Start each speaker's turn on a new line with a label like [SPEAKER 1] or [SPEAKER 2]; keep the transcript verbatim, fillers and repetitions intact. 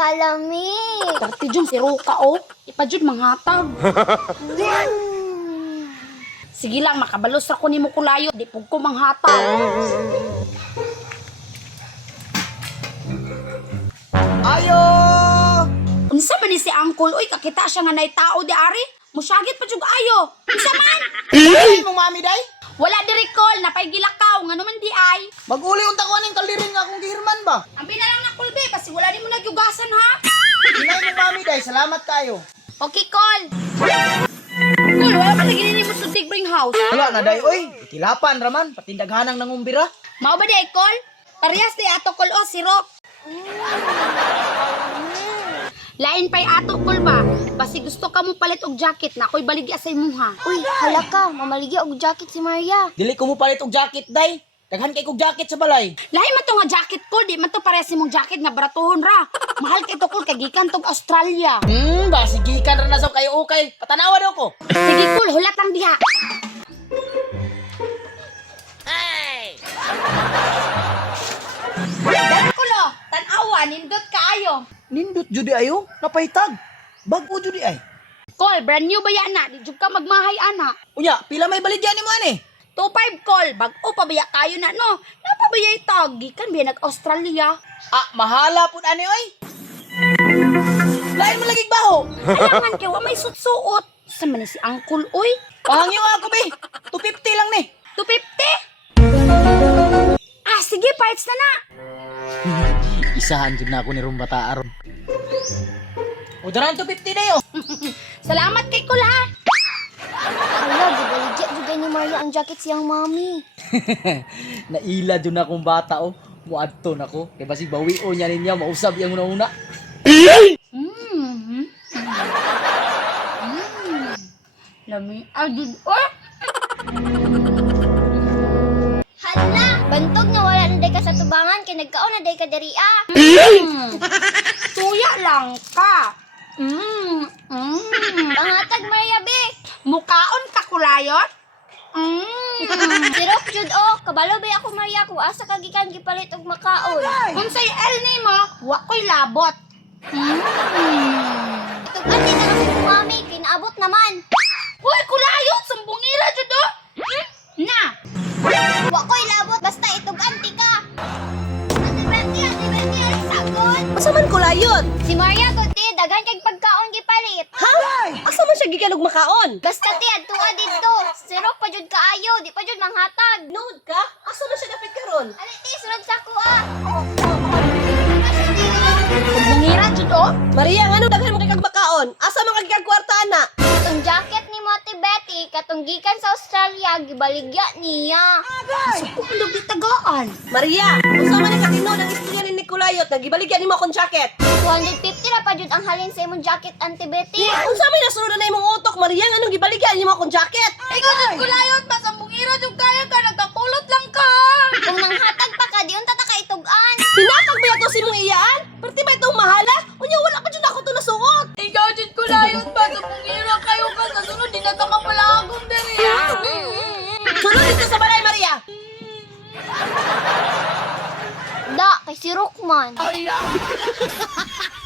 [SPEAKER 1] kalami.
[SPEAKER 2] Dati dyan, si Roka, oh. Ipa dyan, manghatag. Sige lang, makabalos ra ko ni mo kulayo. Di po ko manghatag.
[SPEAKER 3] Ayo!
[SPEAKER 2] Unsa man ni si Uncle? Uy, kakita siya nga nay tao di ari. Musyagit pa jud ayo. Unsa man?
[SPEAKER 3] Ay, mong mami day?
[SPEAKER 2] Wala diri call, napay gilakaw, ngano man di ay.
[SPEAKER 3] Mag-uli unta ko aning kaliring nga akong gihirman ba?
[SPEAKER 2] Ambi na lang na call be, kasi wala ni mo nagyugasan ha.
[SPEAKER 3] Inay mong mami day, salamat kayo.
[SPEAKER 2] Okay, call. Call, wala pa lagi ni mo sa bring house.
[SPEAKER 3] Wala na day, oy. Tilapan raman, patindaghanang nangumbira.
[SPEAKER 2] Mao ba di ay call? Parehas di ato call o si Rock. Lain pa'y ato call ba? Basi gusto ka mo palit og jacket na ako'y baligya sa imuha.
[SPEAKER 1] Uy, hala ka, mamaligya og jacket si Maria.
[SPEAKER 3] Dili ko mo palit og jacket day. Daghan kay kog jacket sa balay.
[SPEAKER 2] Lahi man to nga jacket call, di man to parehas imong jacket nga baratuhon ra. Mahal kay to call, kagikan tong Australia.
[SPEAKER 3] Hmm, ba sige kan ra na sa kayo okay. Patanawa daw ko.
[SPEAKER 2] Sige cool, hulat lang diha. Dara kulo, tan-awa, nindot kaayo.
[SPEAKER 3] Nindot judi ayo, napahitag. Bag-o judi ay.
[SPEAKER 2] Call, brand new ba yan na? Di jud ka magmahay ana.
[SPEAKER 3] Unya, pila may baligyan nimo ani?
[SPEAKER 2] two five call, bag-o pa baya kayo na no. Napabayay tag, gikan biya nag-Australia.
[SPEAKER 3] Ah, mahala pud ani oy. Lain mo lagi baho.
[SPEAKER 2] Alangan kay wa may sutsuot. Sa man ni si Uncle oy?
[SPEAKER 3] Pahangyo ako be. two fifty lang ni.
[SPEAKER 2] two fifty? Ah, sige, parts na na.
[SPEAKER 3] Isahan jud na ako ni Rumbata aron. Udaran two fifty dayo.
[SPEAKER 2] Salamat kay Kul ha.
[SPEAKER 1] Hala, gibaligya juga ni Maria ang jacket siyang mami.
[SPEAKER 3] Naila jud na akong bata oh. Muadto na ko. Kay basi bawi-o nya ninya mausab yang una-una.
[SPEAKER 2] Mm. Mm. Lami adud oh.
[SPEAKER 1] Hala, bantog nga wala na day ka sa tubangan kay nagkaon na day ka diri ah.
[SPEAKER 2] Mm. Tuya lang ka. Mm. Mm.
[SPEAKER 1] Pangatag Maria be.
[SPEAKER 2] Mukaon ka kulayot? Mm.
[SPEAKER 1] Sirok jud oh, kabalo be ako Maria ko asa ka gikan gipalit og makaon.
[SPEAKER 2] Kung say L nimo, wa ko'y labot. Mm.
[SPEAKER 1] Tugan din na lang sa mami kay naabot naman.
[SPEAKER 2] Hoy, kulayot, sambungira jud oh. Hmm? Na.
[SPEAKER 1] Wa ko'y labot basta itog anti ka. Ate Bertie, Ate Bertie, ay sagot.
[SPEAKER 4] Asa man kulayot?
[SPEAKER 1] Si Maria ko ti daghan kay pagkaon gipalit.
[SPEAKER 4] Ha? Asa man siya gikan og makaon?
[SPEAKER 1] Basta ti adtua didto. Sirok pa jud kaayo, di pa jud manghatag.
[SPEAKER 4] Nood ka? Asa man siya dapit karon?
[SPEAKER 1] Ali ti sunod sa ko ah.
[SPEAKER 2] Sambungira jud oh.
[SPEAKER 4] Maria, ngano daghan mo kay kag makaon? Asa man kag kwarta ana?
[SPEAKER 1] Itong jacket ni Mati Betty katong gikan sa Australia gibaligya niya.
[SPEAKER 2] Suko ko lang tagaan.
[SPEAKER 4] Maria, unsa man ang katino ng istorya ni Nicolayot na gibaligyan nimo akong jacket?
[SPEAKER 1] two fifty na pa jud ang halin sa imong jacket Auntie Betty.
[SPEAKER 4] Unsa may nasunod na imong utok, Maria, ngano gibaligyan nimo akong jacket?
[SPEAKER 2] Ikaw jud kulayot, masambungira jud kaya ka, nagkakulot lang ka.
[SPEAKER 1] Kung nanghatag pa ka di unta ta ka itugan.
[SPEAKER 4] Pinatag ba to si mong iyaan? Perti ba itong mahala? Unya wala pa jud ako to nasuot.
[SPEAKER 2] Ikaw jud kulayot, masambungira kayo ka sa sunod di na ta ka palagom diri.
[SPEAKER 4] Sunod dito sa balay, Maria.
[SPEAKER 1] Da kay si Rockman.
[SPEAKER 2] Ay,